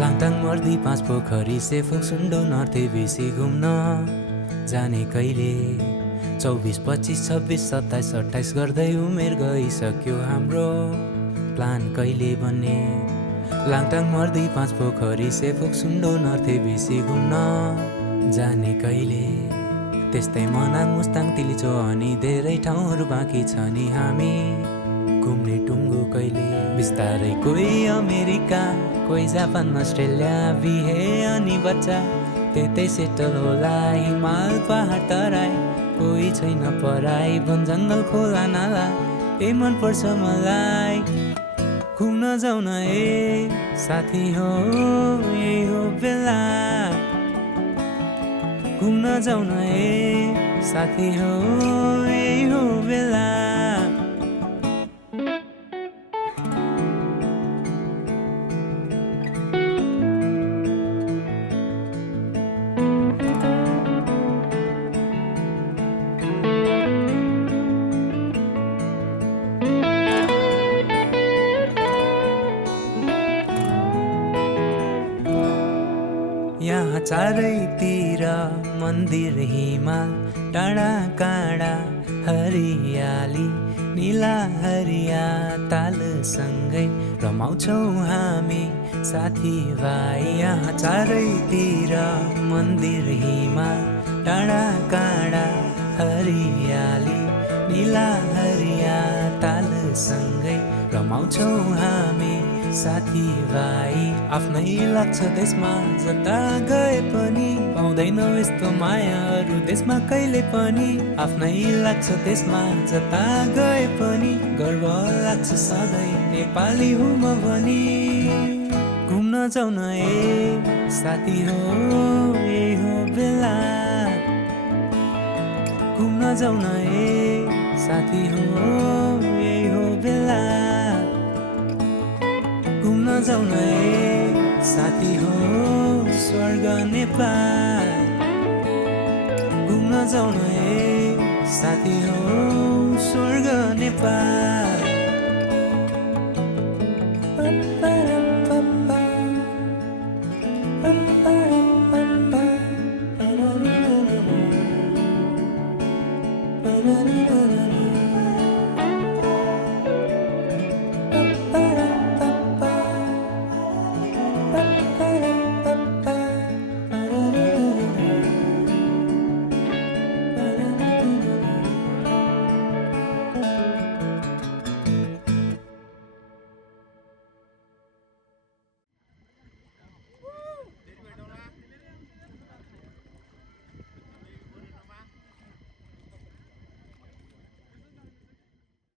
लाङटाङ मर्दी पाँच पोखरी सेफोक सुन्डो नर्थे बेसी घुम्न जाने कहिले 24, 25, 26, 27, 28 गर्दै उमेर गइसक्यो हाम्रो प्लान कहिले बन्ने लाङटाङ मर्दी पाँच पोखरी सेफोक सुन्डो नर्थे बेसी घुम्न जाने कहिले त्यस्तै मनाङ मुस्ताङ तिलिचो अनि धेरै ठाउँहरू बाँकी छ नि हामी घुम्ने टुङ्गो कहिले बिस्तारै कोही अमेरिका कोही जापान अस्ट्रेलिया बिहे अनि बच्चा त्यतै सेटल होला हिमाल पहाड तराई कोही छैन पराई वन जङ्गल खोला नाला ए मनपर्छ मलाई घुम्न जाउँ न ए साथी हो यही हो बेला घुम्न जाउँ न ए साथी हो यही हो बेला यहाँ चारैतिर मन्दिर हिमाल डाँडा काँडा हरियाली नीला हरिया तालसँगै रमाउँछौँ हामी साथीभाइ यहाँ चारैतिर मन्दिर हिमाल डाँडा काँडा हरियाली नीला हरिया तालसँगै रमाउँछौँ हामी साथीभाइ आफ्नै लाग्छ देशमा जता गए पनि पाउँदैनौ यस्तो माया अरू देशमा कहिले पनि आफ्नै लाग्छ देशमा जता गए पनि गर्व लाग्छ सधैँ नेपाली हुँ म भनी घुम्न जाउँ न ए साथी हो यही हो बेला घुम्न जाउँ न ए साथी हो यही हो बेला घुम्न जाउँ न ए साथी हो स्वर्ग नेपाल घुम्न जाउँ न ए साथी हो स्वर्ग नेपाल